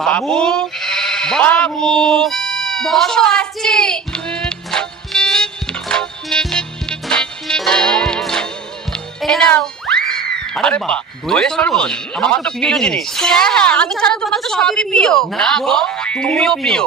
বাবু বাবু বসো আসছি। আমার তো প্রিয় জিনিস। হ্যাঁ হ্যাঁ আমি ছাড়া তোমার তো সবই প্রিয়। না গো তুমিও প্রিয়।